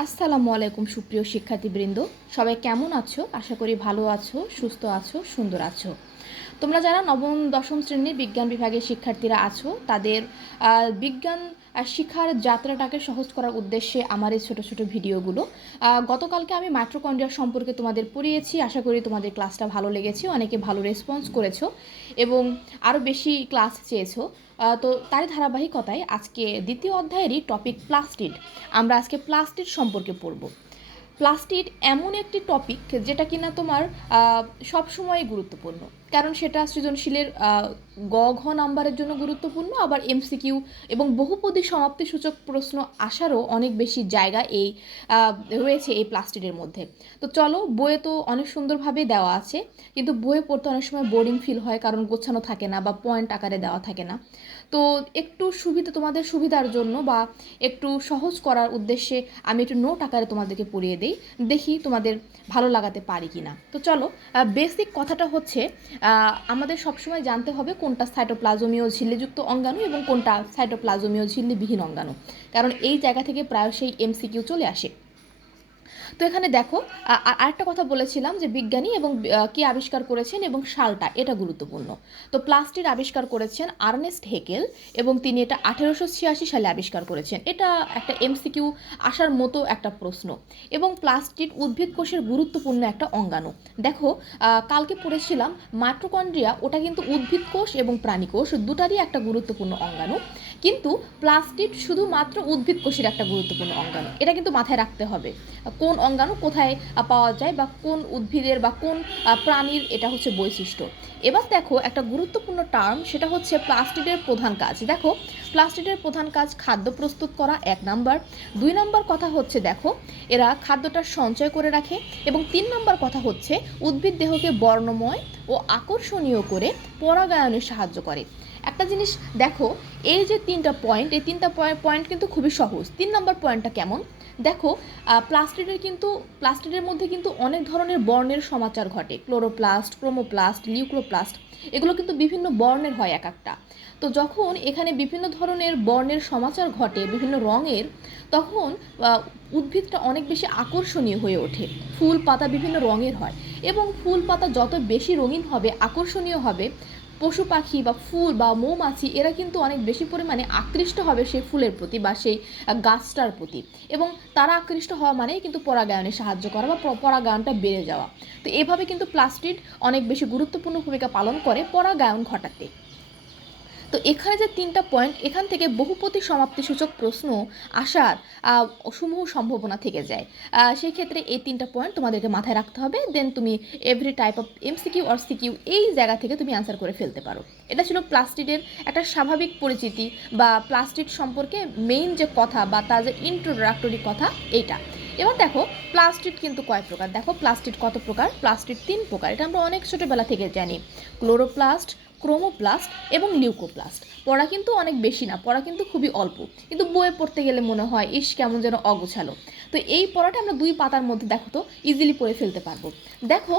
আসসালামু আলাইকুম সুপ্রিয় শিক্ষার্থীবৃন্দ, সবাই কেমন আছো? আশা করি ভালো আছো, সুস্থ আছো, সুন্দর আছো। তোমরা যারা নবম দশম শ্রেণীর বিজ্ঞান বিভাগের শিক্ষার্থীরা আছো তাদের বিজ্ঞান শিক্ষার যাত্রাটাকে সহজ করার উদ্দেশ্যে আমার এই ছোটো ছোটো ভিডিওগুলো। গতকালকে আমি মাইটোকন্ড্রিয়া সম্পর্কে তোমাদের পড়িয়েছি, আশা করি তোমাদের ক্লাসটা ভালো লেগেছে, অনেকে ভালো রেসপন্স করেছো এবং আরও বেশি ক্লাস চেয়েছো। তো তারই ধারাবাহিকতায় আজকে দ্বিতীয় অধ্যায়েরই টপিক প্লাস্টিড। আমরা আজকে প্লাস্টিড সম্পর্কে পড়ব। প্লাস্টিড এমন একটি টপিক যেটা কিনা তোমার সবসময় গুরুত্বপূর্ণ, কারণ সেটা সৃজনশীলের ঘ নাম্বারের জন্য গুরুত্বপূর্ণ, আবার এমসিকিউ এবং বহুপদী সমাপ্তিসূচক প্রশ্ন আসারও অনেক বেশি জায়গা এই রয়েছে এই প্লাস্টিডের মধ্যে। তো চলো, বইয়ে তো অনেক সুন্দরভাবে দেওয়া আছে, কিন্তু বইয়ে পড়তে অনেক সময় বোরিং ফিল হয়, কারণ গোছানো থাকে না বা পয়েন্ট আকারে দেওয়া থাকে না। তো একটু তোমাদের সুবিধার জন্য বা একটু সহজ করার উদ্দেশ্যে আমি একটু নোট আকারে তোমাদেরকে পড়িয়ে দিই, দেখি তোমাদের ভালো লাগাতে পারি কি না। তো চলো, বেসিক কথাটা হচ্ছে আমাদের সবসময় জানতে হবে কোনটা সাইটোপ্লাজমীয় ঝিল্লিযুক্ত অঙ্গাণু এবং কোনটা সাইটোপ্লাজমীয় ঝিল্লিবিহীন অঙ্গাণু, কারণ এই জায়গা থেকে প্রায়শই এমসিকিউ চলে আসে। তো এখানে দেখো, আরেকটা কথা বলেছিলাম যে বিজ্ঞানী এবং কি আবিষ্কার করেছেন এবং সালটা, এটা গুরুত্বপূর্ণ। তো প্লাস্টিড আবিষ্কার করেছেন আর্নেস্ট হেকেল এবং তিনি এটা 1886 সালে আবিষ্কার করেছেন। এটা একটা এমসিকিউ আসার মতো একটা প্রশ্ন। এবং প্লাস্টিড উদ্ভিদ কোষের গুরুত্বপূর্ণ একটা অঙ্গাণু। দেখো, কালকে পড়েছিলাম মাইটোকন্ড্রিয়া, ওটা কিন্তু উদ্ভিদ কোষ এবং প্রাণী কোষ দুটারই একটা গুরুত্বপূর্ণ অঙ্গাণু, কিন্তু প্লাস্টিড শুধুমাত্র উদ্ভিদ কোষের একটা গুরুত্বপূর্ণ অঙ্গাণু। এটা কিন্তু মাথায় রাখতে হবে, কোন অঙ্গাণু কোথায় পাওয়া যায় বা কোন উদ্ভিদের বা কোন প্রাণীর এটা হচ্ছে বৈশিষ্ট্য। এবার দেখো একটা গুরুত্বপূর্ণ টার্ম, সেটা হচ্ছে প্লাস্টিডের প্রধান কাজ। দেখো, প্লাস্টিডের প্রধান কাজ খাদ্য প্রস্তুত করা, 1 নাম্বার। 2 নাম্বার কথা হচ্ছে দেখো, এরা খাদ্যটা সঞ্চয় করে রাখে। এবং 3 নাম্বার কথা হচ্ছে উদ্ভিদ দেহকে বর্ণময় ও আকর্ষণীয় করে পরাগায়নে সাহায্য করে। একটা জিনিস দেখো, এই যে 3টা পয়েন্ট, এই 3টা পয়েন্ট কিন্তু খুবই সহজ। 3 নাম্বার পয়েন্টটা কেমন দেখো, প্লাস্টিডের মধ্যে কিন্তু অনেক ধরনের বর্ণের সমাচার ঘটে। ক্লোরোপ্লাস্ট, ক্রোমোপ্লাস্ট, লিউক্লোপ্লাস্ট, এগুলো কিন্তু বিভিন্ন বর্ণের হয় এক একটা। তো যখন এখানে বিভিন্ন ধরনের বর্ণের সমাচার ঘটে, বিভিন্ন রঙের, তখন উদ্ভিদটা অনেক বেশি আকর্ষণীয় হয়ে ওঠে। ফুল পাতা বিভিন্ন রঙের হয় এবং ফুল পাতা যত বেশি রঙিন হবে, আকর্ষণীয় হবে, পশু পাখি বা ফুল বা মৌমাছি এরা কিন্তু অনেক বেশি পরিমাণে আকৃষ্ট হবে সেই ফুলের প্রতি বা সেই গাছটার প্রতি, এবং তারা আকৃষ্ট হওয়া মানেই কিন্তু পরাগায়নে সাহায্য করা বা পরাগায়নটা বেড়ে যাওয়া। তো এভাবে কিন্তু প্লাস্টিড অনেক বেশি গুরুত্বপূর্ণ ভূমিকা পালন করে পরাগায়ন ঘটাতে। তো এখানে যে 3টা পয়েন্ট, এখান থেকে বহুপদী সমাপ্তিসূচক প্রশ্ন আসার সমূহ সম্ভাবনা থেকে যায়। সেই ক্ষেত্রে এই 3টা পয়েন্ট তোমাদেরকে মাথায় রাখতে হবে, দেন তুমি every type of MCQ or CQ এই জায়গা থেকে তুমি অ্যান্সার করে ফেলতে পারো। এটা ছিল প্লাস্টিডের একটা স্বাভাবিক পরিচিতি বা প্লাস্টিড সম্পর্কে মেইন যে কথা বা তার যে ইন্ট্রোডাক্টরি কথা এইটা। এবার দেখো, প্লাস্টিড কিন্তু কয় প্রকার। দেখো প্লাস্টিড কত প্রকার। প্লাস্টিড 3 প্রকার, এটা আমরা অনেক ছোটোবেলা থেকে জানি। ক্লোরোপ্লাস্ট, ক্রোমোপ্লাস্ট এবং লিউকোপ্লাস্ট। পড়া কিন্তু অনেক বেশি না, পড়া কিন্তু খুবই অল্প, কিন্তু বইয়ে পড়তে গেলে মনে হয় ইস কেমন যেন অগোছালো। তো এই পড়াটা আমরা 2 পাতার মধ্যে দেখো তো ইজিলি পড়ে ফেলতে পারবো। দেখো,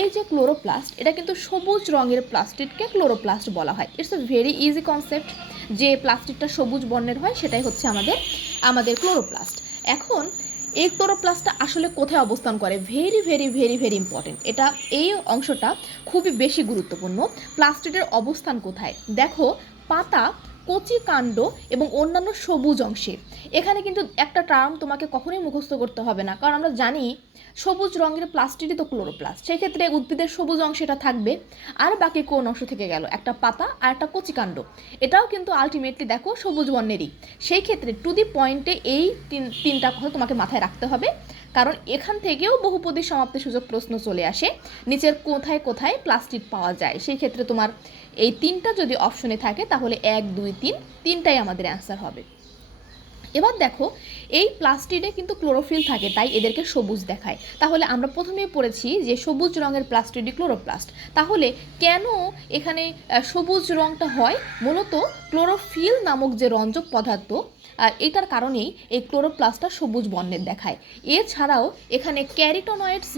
এই যে ক্লোরোপ্লাস্ট, এটা কিন্তু সবুজ রঙের প্লাস্টিডকে ক্লোরোপ্লাস্ট বলা হয়। It's a very easy concept, যে প্লাস্টিকটা সবুজ বর্ণের হয় সেটাই হচ্ছে আমাদের ক্লোরোপ্লাস্ট। এখন এই ক্লোরোপ্লাস্টটা আসলে কোথায় অবস্থান করে, very very very very important. এটা এই অংশটা খুবই বেশি গুরুত্বপূর্ণ। প্লাস্টিডের অবস্থান কোথায় দেখো, পাতা, কচি কাণ্ড এবং অন্যান্য সবুজ অংশে। এখানে কিন্তু একটা টার্ম তোমাকে কখনোই মুখস্থ করতে হবে না, কারণ আমরা জানি সবুজ রঙের প্লাস্টিডই তো ক্লোরোপ্লাস্ট। সেই ক্ষেত্রে উদ্ভিদের সবুজ অংশটা থাকবে, আর বাকি কোন অংশ থেকে গেল, একটা পাতা আর একটা কচি কাণ্ড, এটাও কিন্তু আলটিমেটলি দেখো সবুজ বর্ণেরই। সেই ক্ষেত্রে টু দি পয়েন্টে এই তিনটা কথা তোমাকে মাথায় রাখতে হবে, কারণ এখান থেকেও বহুপদী সমাপ্তিসূচক প্রশ্ন চলে আসে, নিচের কোথায় কোথায় প্লাস্টিড পাওয়া যায়। সেই ক্ষেত্রে তোমার এই 3টা যদি অপশনে থাকে তাহলে 1, 2, 3 তিনটাই আমাদের অ্যান্সার হবে। এবার দেখো, এই প্লাস্টিডে কিন্তু ক্লোরোফিল থাকে, তাই এদেরকে সবুজ দেখায়। তাহলে আমরা প্রথমেই পড়েছি যে সবুজ রঙের প্লাস্টিডই ক্লোরোপ্লাস্ট। তাহলে কেন এখানে সবুজ রঙটা হয়, মূলত ক্লোরোফিল নামক যে রঞ্জক পদার্থ, এটার কারণেই এই ক্লোরোপ্লাস্টটা সবুজ বর্ণের দেখায়। এছাড়াও এখানে ক্যারোটিনয়েডস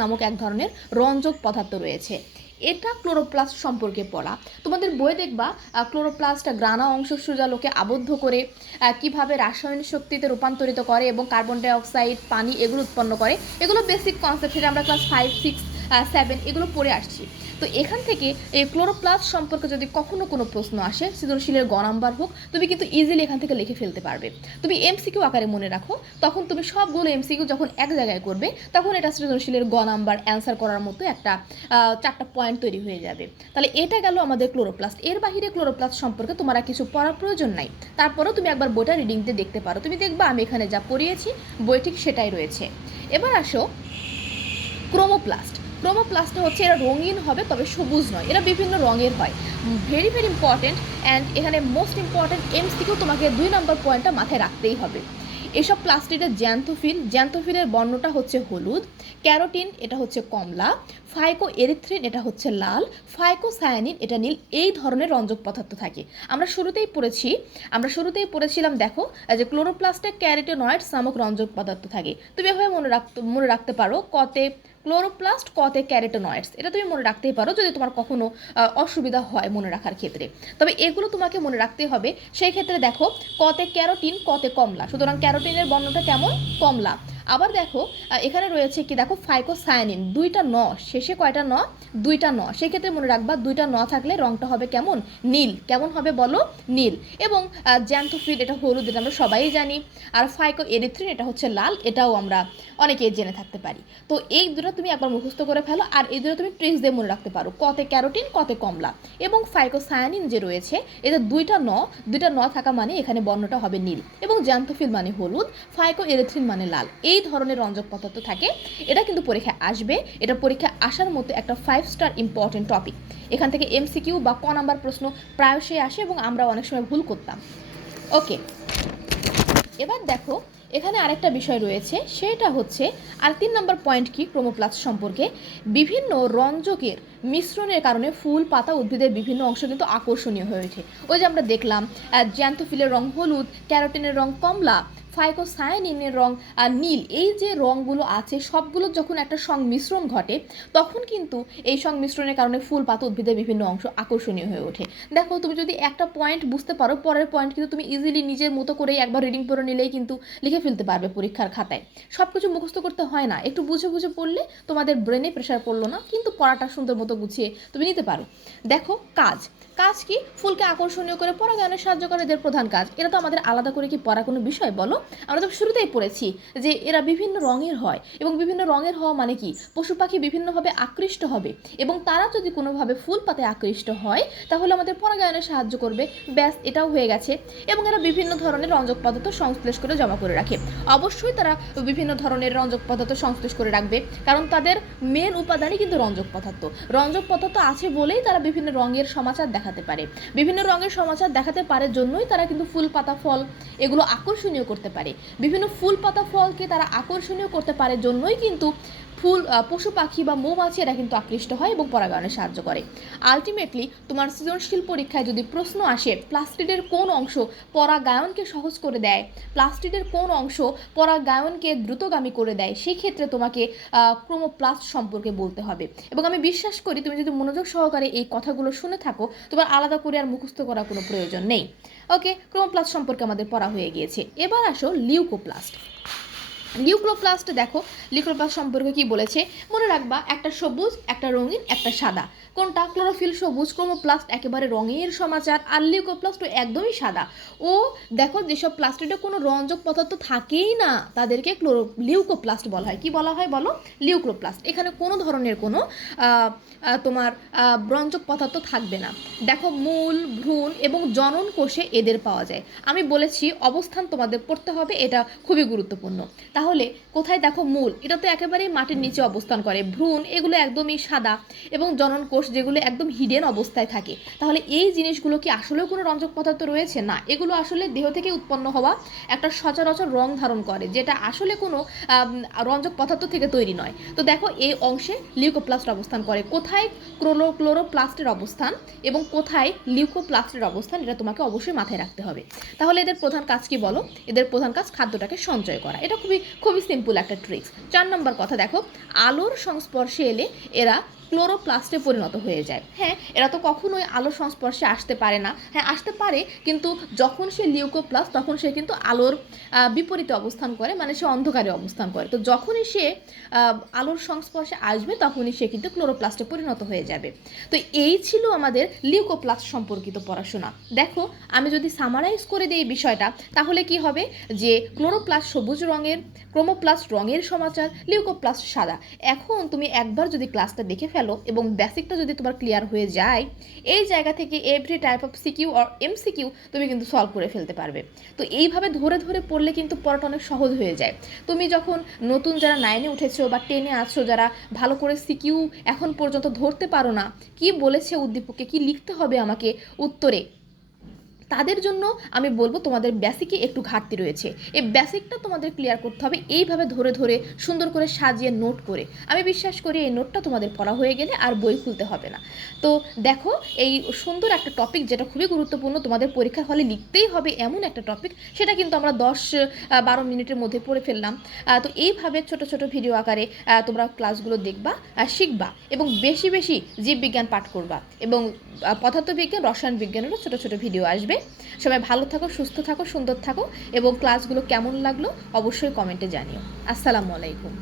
নামক এক ধরনের রঞ্জক পদার্থ রয়েছে। এটা ক্লোরোপ্লাস্ট সম্পর্কে পড়া। তোমাদের বইয়ে দেখবা ক্লোরোপ্লাস্ট গ্রানা অংশ সূর্যালোকে আবদ্ধ করে কিভাবে রাসায়নিক শক্তিতে রূপান্তরিত করে এবং কার্বন ডাইঅক্সাইড, পানি এগুলো উৎপন্ন করে। এগুলো বেসিক কনসেপ্ট, সেটা আমরা ক্লাস 5, 6, 7 এগুলো পড়ে আসছি। তো এখান থেকে এই ক্লোরোপ্লাস্ট সম্পর্কে যদি কখনো কোনো প্রশ্ন আসে, সৃজনশীলের গ নাম্বার হোক, তুমি কিন্তু ইজিলি এখান থেকে লিখে ফেলতে পারবে। তুমি এমসিকিউ আকারে মনে রাখো, তখন তুমি সবগুলো এমসিকিউ যখন এক জায়গায় করবে, তখন এটা সৃজনশীলের গ নাম্বার অ্যান্সার করার মতো একটা 4টা পয়েন্ট তৈরি হয়ে যাবে। তাহলে এটা গেল আমাদের ক্লোরোপ্লাস্ট। এর বাহিরে ক্লোরোপ্লাস্ট সম্পর্কে তোমার কিছু পড়ার প্রয়োজন নাই। তারপরেও তুমি একবার বইটা রিডিং দিয়ে দেখতে পারো। তুমি দেখবা আমি এখানে যা পড়িয়েছি বই ঠিক সেটাই রয়েছে। এবার আসো ক্রোমোপ্লাস্ট। ক্রোমোপ্লাস্টটা হচ্ছে এরা রঙিন হবে, তবে সবুজ নয়, এরা বিভিন্ন রঙের হয়। Very very important. অ্যান্ড এখানে মোস্ট ইম্পর্টেন্ট এমসিকিউ তোমাকে 2 নম্বর পয়েন্টটা মাথায় রাখতেই হবে। এসব প্লাস্টিডের জ্যান্থোফিলের বর্ণটা হচ্ছে হলুদ, ক্যারোটিন এটা হচ্ছে কমলা, ফাইকো এরিথ্রিন এটা হচ্ছে লাল, ফাইকোসায়ানিন এটা নীল। এই ধরনের রঞ্জক পদার্থ থাকে। আমরা শুরুতেই পড়েছিলাম দেখো যে ক্লোরোপ্লাস্টে ক্যারোটিনয়েডস নামক রঞ্জক পদার্থ থাকে। তুমি এভাবে মনে রাখতে পারো, কতে ক্লোরোপ্লাস্ট, কতে ক্যারোটিনয়েডস, এটা তুমি মনে রাখতেই পারো যদি তোমার কখনো অসুবিধা হয় মনে রাখার ক্ষেত্রে। তবে এগুলো তোমাকে মনে রাখতে হবে। সেই ক্ষেত্রে দেখো কতে ক্যারোটিন, কতে কমলা, সুতরাং ক্যারোটিনের বর্ণটা কেমন? কমলা। আবার দেখো এখানে রয়েছে কি, দেখো ফাইকোসায়ানিন, 2টা ন, শেষে কয়টা ন? 2টা ন। সেক্ষেত্রে মনে রাখবা 2টা ন থাকলে রংটা হবে কেমন? নীল। কেমন হবে বলো? নীল। এবং জ্যান্থোফিল এটা হলুদ, এটা আমরা সবাই জানি। আর ফাইকো এরিথ্রিন এটা হচ্ছে লাল, এটাও আমরা অনেকেই জেনে থাকতে পারি। তো এই দুটো তুমি একবার মুখস্থ করে ফেলো, আর এই দুটো তুমি ট্রিক্স দিয়ে মনে রাখতে পারো, কতে ক্যারোটিন, কতে কমলা। এবং ফাইকোসায়ানিন যে রয়েছে, এটা 2টা ন থাকা মানে এখানে বর্ণটা হবে নীল। এবং জ্যান্থোফিল মানে হলুদ, ফাইকো এরিথ্রিন মানে লাল। এই ধরনের রঞ্জক পদার্থ থাকে। এটা কিন্তু পরীক্ষায় আসবে, এটা পরীক্ষায় আসার মতো একটা 5 স্টার ইম্পর্টেন্ট টপিক। এখান থেকে এমসিকিউ বা ক নাম্বার প্রশ্ন প্রায়শই আসে এবং আমরা অনেক সময় ভুল করতাম। ওকে, এবার দেখো এখানে আরেকটা বিষয় রয়েছে, সেটা হচ্ছে আর 3 নম্বর পয়েন্ট কি ক্রোমোপ্লাস্ট সম্পর্কে। বিভিন্ন রঞ্জকের মিশ্রণের কারণে ফুল, পাতা, উদ্ভিদের বিভিন্ন অংশ কিন্তু আকর্ষণীয় হয়ে ওঠে। ওই যে আমরা দেখলাম জ্যান্থোফিলের রং হলুদ, ক্যারোটিনের রং কমলা, ফাইকোসায়ানিনের রং নীল। এই যে রঙগুলো আছে সবগুলো যখন একটা সংমিশ্রণ ঘটে, তখন কিন্তু এই সংমিশ্রণের কারণে ফুল, পাতা, উদ্ভিদের বিভিন্ন অংশ আকর্ষণীয় হয়ে ওঠে। দেখো তুমি যদি একটা পয়েন্ট বুঝতে পারো, পরের পয়েন্ট কিন্তু তুমি ইজিলি নিজের মতো করেই একবার রিডিং করে নিলেই কিন্তু লিখে ফেলতে পারবে পরীক্ষার খাতায়। সব কিছু মুখস্থ করতে হয় না, একটু বুঝে বুঝে পড়লে তোমাদের ব্রেনে প্রেশার পড়লো না, কিন্তু পড়াটা সুন্দর মতো গুছিয়ে তুমি নিতে পারো। দেখো কাজ কি? ফুলকে আকর্ষণীয় করে পরাগায়নে সাহায্য করে এদের প্রধান কাজ। এটা তো আমাদের আলাদা করে কি পড়া কোনো বিষয় বলো? আমরা তো শুরুতেই পড়েছি যে এরা বিভিন্ন রঙের হয়, এবং বিভিন্ন রঙের হওয়া মানে কি, পশু পাখি বিভিন্নভাবে আকৃষ্ট হবে, এবং তারা যদি কোনোভাবে ফুল পাতায় আকৃষ্ট হয় তাহলে আমাদের পরাগায়নে সাহায্য করবে। ব্যাস, এটাও হয়ে গেছে। এবং এরা বিভিন্ন ধরনের রঞ্জক পদার্থ সংশ্লেষ করে জমা করে রাখে। অবশ্যই তারা বিভিন্ন ধরনের রঞ্জক পদার্থ সংশ্লেষ করে রাখবে, কারণ তাদের মেন উপাদানই কিন্তু রঞ্জক পদার্থ। রঞ্জক পদার্থ আছে বলেই তারা বিভিন্ন রঙের সমাচার দেখাতে পারে। বিভিন্ন রঙের সমাচার দেখাতে পারে জন্যই তারা কিন্তু ফুল, পাতা, ফল এগুলো আকর্ষণীয় করতে পারে। বিভিন্ন ফুল, পাতা, ফলকে তারা আকর্ষণীয় করতে পারে জন্যই কিন্তু পশু পাখি বা মৌমাছি এরা কিন্তু আকৃষ্ট হয় এবং পরাগায়নে সাহায্য করে। আলটিমেটলি তোমার সৃজনশীল পরীক্ষায় যদি প্রশ্ন আসে প্লাস্টিডের কোন অংশ পরাগায়নকে সহজ করে দেয়, প্লাস্টিডের কোন অংশ পরাগায়নকে দ্রুতগামী করে দেয়, সেই ক্ষেত্রে তোমাকে ক্রোমোপ্লাস্ট সম্পর্কে বলতে হবে। এবং আমি বিশ্বাস করি তুমি যদি মনোযোগ সহকারে এই কথাগুলো শুনে থাকো, তোমার আলাদা করে আর মুখস্থ করার কোনো প্রয়োজন নেই। ওকে, ক্রোমোপ্লাস্ট সম্পর্কে আমাদের পড়া হয়ে গিয়েছে। এবার আসো লিউকোপ্লাস্ট। দেখো লিউকোপ্লাস্ট সম্পর্কে কি বলেছে মনে রাখবা, একটা সবুজ, একটা রঙিন, একটা সাদা। কোনটা? ক্লোরোফিল সবুজ, ক্রোমোপ্লাস্ট একেবারে রঙের সমাচার, আর লিউকোপ্লাস্ট একদমই সাদা। ও দেখো যেসব প্লাস্টিডে কোনো রঞ্জক পদার্থ থাকেই না তাদেরকে লিউকোপ্লাস্ট বলা হয়। কি বলা হয় বলো? লিউকোপ্লাস্ট। এখানে কোনো ধরনের কোনো তোমার রঞ্জক পদার্থ থাকবে না। দেখো মূল, ভ্রূণ এবং জনন কোষে এদের পাওয়া যায়। আমি বলেছি অবস্থান তোমাদের পড়তে হবে, এটা খুবই গুরুত্বপূর্ণ। তাহলে কোথায়? দেখো মূল, এটা তো একেবারেই মাটির নিচে অবস্থান করে। ভ্রূণ এগুলো একদমই সাদা, এবং জনন কোষ যেগুলো একদম হিডেন অবস্থায় থাকে। তাহলে এই জিনিসগুলো কি আসলেও কোনো রঞ্জক পদার্থ রয়েছে? না, এগুলো আসলে দেহ থেকে উৎপন্ন হওয়া একটা সচরাচর রং ধারণ করে, যেটা আসলে কোনো রঞ্জক পদার্থ থেকে তৈরি নয়। তো দেখো এই অংশে লিউকোপ্লাস্ট অবস্থান করে। কোথায় ক্লোরোপ্লাস্টের অবস্থান এবং কোথায় লিউকোপ্লাস্টের অবস্থান, এটা তোমাকে অবশ্যই মাথায় রাখতে হবে। তাহলে এদের প্রধান কাজ কি বলো? এদের প্রধান কাজ খাদ্যটাকে সঞ্চয় করা। এটা খুবই খুবই সিম্পল একটা ট্রিক্স। 4 নম্বর কথা দেখো, আলোর সংস্পর্শে এলে এরা ক্লোরোপ্লাস্টে পরিণত হয়ে যায়। হ্যাঁ, এরা তো কখনোই আলোর সংস্পর্শে আসতে পারে না। হ্যাঁ, আসতে পারে, কিন্তু যখন সে লিউকোপ্লাস্ট তখন সে কিন্তু আলোর বিপরীতে অবস্থান করে, মানে সে অন্ধকারে অবস্থান করে। তো যখনই সে আলোর সংস্পর্শে আসবে তখনই সে কিন্তু ক্লোরোপ্লাস্টে পরিণত হয়ে যাবে। তো এই ছিল আমাদের লিউকোপ্লাস্ট সম্পর্কিত পড়াশোনা। দেখো, আমি যদি সামারাইজ করে দিই বিষয়টা, তাহলে কি হবে যে ক্লোরোপ্লাস্ট সবুজ রঙের, ক্রোমোপ্লাস্ট রঙের সমাচার, লিউকোপ্লাস্ট সাদা। এখন তুমি একবার যদি ক্লাসটা দেখে ফেলো এবং বেসিকটা যদি তোমার ক্লিয়ার হয়ে যায়, এই জায়গা থেকে every type of CQ or MCQ তুমি কিন্তু সলভ করে ফেলতে পারবে। তো এইভাবে ধরে ধরে পড়লে কিন্তু পড়াটা অনেক সহজ হয়ে যায়। তুমি যখন নতুন যারা 9-এ উঠেছো বা 10-এ আছো, যারা ভালো করে সিকিউ এখন পর্যন্ত ধরতে পারো না, কি বলেছে উদ্দীপকে, কি লিখতে হবে আমাকে উত্তরে, তাদের জন্য আমি বলবো তোমাদের বেসিকে একটু ঘাটতি রয়েছে। এই বেসিকটা তোমাদের ক্লিয়ার করতে হবে এইভাবে ধরে ধরে সুন্দর করে সাজিয়ে নোট করে। আমি বিশ্বাস করি এই নোটটা তোমাদের পড়া হয়ে গেলে আর বই খুলতে হবে না। তো দেখো, এই সুন্দর একটা টপিক যেটা খুবই গুরুত্বপূর্ণ, তোমাদের পরীক্ষার হলে লিখতেই হবে এমন একটা টপিক, সেটা কিন্তু আমরা 10-12 মিনিটের মধ্যে পড়ে ফেললাম। তো এইভাবে ছোট ছোট ভিডিও আকারে তোমরা ক্লাসগুলো দেখবা, শিখবা এবং বেশি বেশি জীববিজ্ঞান পাঠ করবা এবং পদার্থবিজ্ঞান, রসায়ন বিজ্ঞানেরও ছোট ছোট ভিডিও আসবে। সবাই ভালো থাকো, সুস্থ থাকো, সুন্দর থাকো এবং ক্লাসগুলো কেমন লাগলো অবশ্যই কমেন্টে জানিও। আসসালামু আলাইকুম।